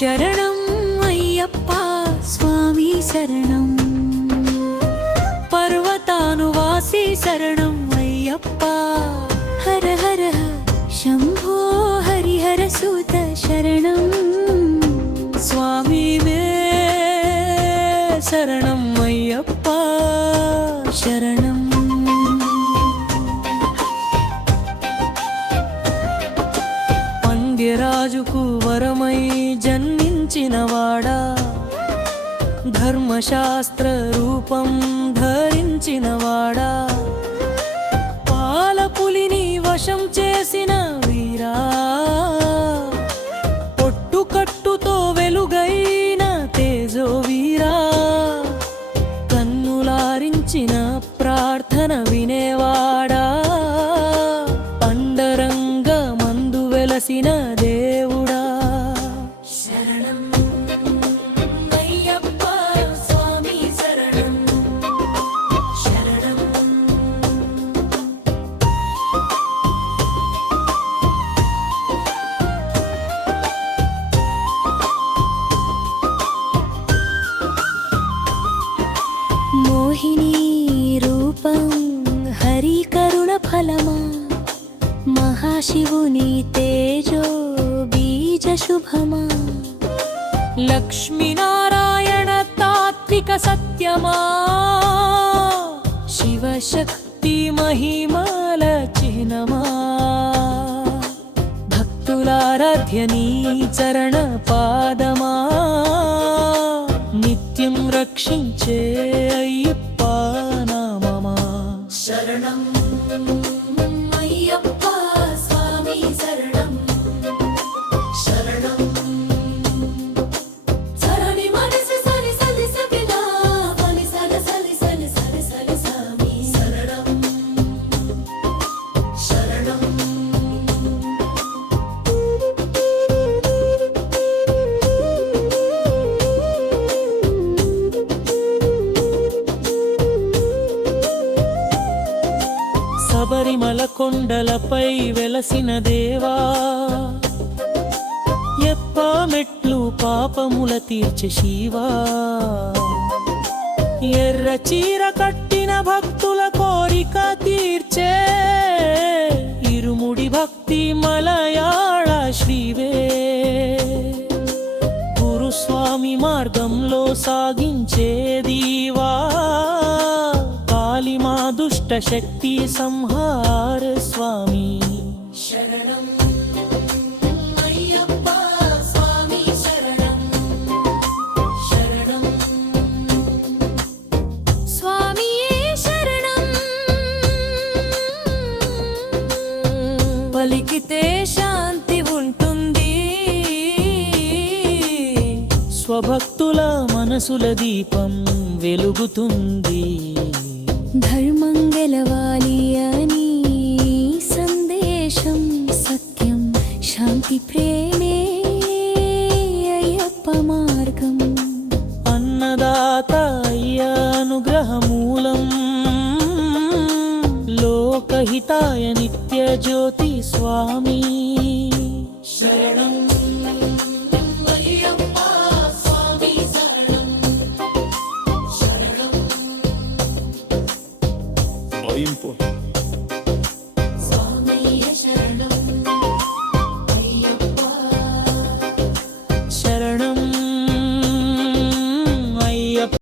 శరణం అయ్యప్ప స్వామి శరణం, పర్వతానువాసి శరణం అయ్యప్ప, హర హర శంభో హరిహర సూత శరణం స్వామి మే శరణం అయ్యప్ప శరణం. పండ్యరాజుకు వరమై జన్మించినవాడా, ధర్మశాస్త్ర రూపం ధరించినవాడా, పాలపులిని వశం చేసిన వీరా, పొట్టుకట్టుతో వెలుగైన తేజో వీరా, కన్నులారించిన ప్రార్థన వినేవాడా, పండరంగ మందు వెలసిన దేవుడా, శరణం అయ్యప్ప స్వామి శరణం శరణం. మోహిని రూపం హరి కరుణ ఫలమా, మహాశివుని తేజో బీజ శుభమా, లక్ష్మీనారాయణ తాత్విక సత్యమా, శివశక్తి మహిమల చిహ్నమా, భక్తులారాధ్య నీ చరణ పాదమా, నిత్యం రక్షించే అయ్యప్ప నామమా, శరణం అయ్యప్ప స్వామి శరణం శరణం. సరణి మనసి సరి సలి సవిలా పని సల సలి సలి సలి సలి స్వామి శరణం శరణం. శబరిమల కొండలపై వెలసిన దేవా, ఎప్ప మెట్లు పాపముల తీర్చే శివా, ఎర్ర చీర కట్టిన భక్తుల కోరిక తీర్చే ఇరుముడి భక్తి మలయాళ శ్రీవే, గురుస్వామి మార్గంలో సాగించే దీవా, కాళిమా దుష్ట శక్తి సంహార స్వామి, శరణం అయ్యప్ప స్వామి శరణం శరణం. స్వామియే శరణం, పలికితే శాంతి ఉంటుంది, స్వభక్తుల మనసుల దీపం వెలుగుతుంది, ధర్మం గెలవాలి అని సందేశం సత్యం శాంతి ప్రేమే అయ్యప్ప మార్గం, అన్నదాత అయ్య అనుగ్రహమూలం, లోకహితాయ నిత్య జ్యోతి స్వామి, శరణం అయ్యప్ప స్వామి శరణం శరణం. Olimpo.